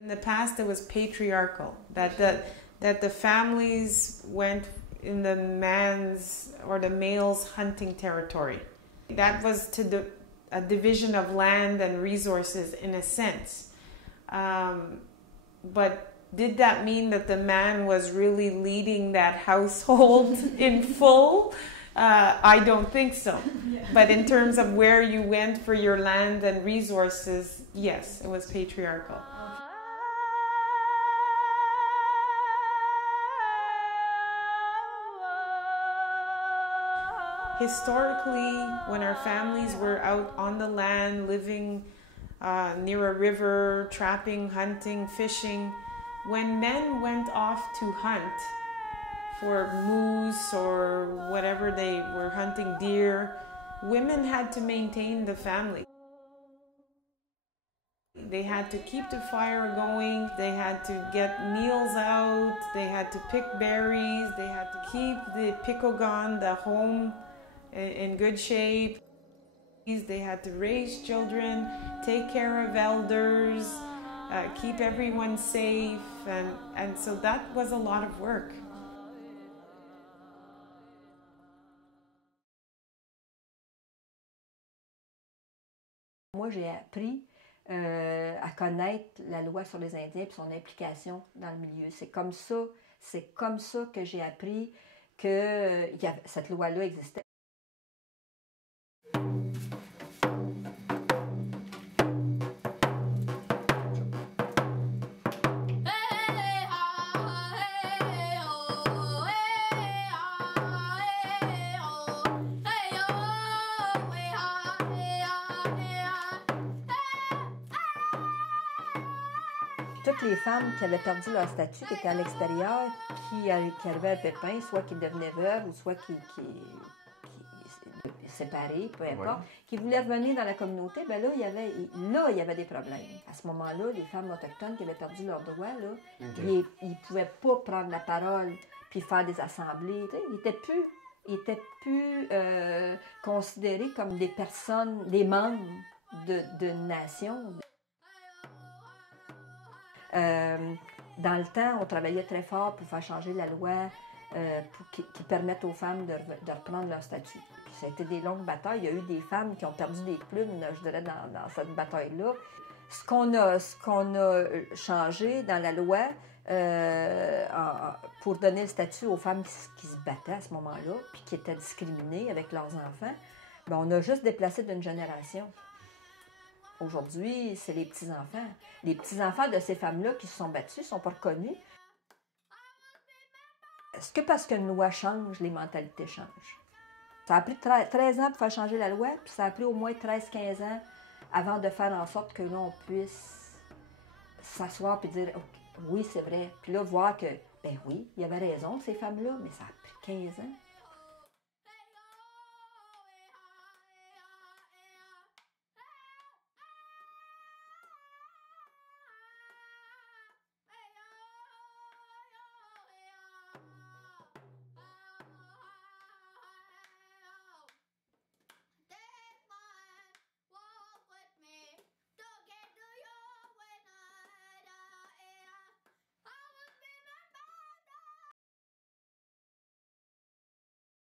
In the past, it was patriarchal, that the families went in the man's or the male's hunting territory. That was a division of land and resources in a sense. But did that mean that the man was really leading that household in full? I don't think so. Yeah. But in terms of where you went for your land and resources, yes, it was patriarchal. Historically, when our families were out on the land, living near a river, trapping, hunting, fishing, when men went off to hunt for moose or whatever they were hunting, deer, women had to maintain the family. They had to keep the fire going, they had to get meals out, they had to pick berries, they had to keep the pikogan, the home, in good shape. They had to raise children, take care of elders, keep everyone safe, and so that was a lot of work. Moi, j'ai appris à connaître la loi sur les Indiens et son implication dans le milieu. C'est comme ça que j'ai appris que cette loi-là existait. Toutes les femmes qui avaient perdu leur statut, qui étaient à l'extérieur, qui arrivaient à Pépin, soit qui devenaient veuves ou soit qui séparées, peu importe, qui voulaient revenir dans la communauté, bien là, il y avait des problèmes. À ce moment-là, les femmes autochtones qui avaient perdu leurs droits, là, ils ne pouvaient pas prendre la parole puis faire des assemblées. Ils n'étaient plus considérés comme des personnes, des membres d'une nation. Dans le temps, on travaillait très fort pour faire changer la loi qui permette aux femmes de reprendre leur statut. Puis ça a été des longues batailles. Il y a eu des femmes qui ont perdu des plumes, je dirais, dans cette bataille-là. Ce qu'on a changé dans la loi pour donner le statut aux femmes qui se battaient à ce moment-là, puis qui étaient discriminées avec leurs enfants, bien, on a juste déplacé d'une génération. Aujourd'hui, c'est les petits-enfants. Les petits-enfants de ces femmes-là qui se sont battues ne sont pas reconnus. Est-ce que parce qu'une loi change, les mentalités changent? Ça a pris 13 ans pour faire changer la loi, puis ça a pris au moins 13-15 ans avant de faire en sorte que l'on puisse s'asseoir et dire « oui, c'est vrai ». Puis là, voir que, ben oui, il y avait raison, ces femmes-là, mais ça a pris 15 ans.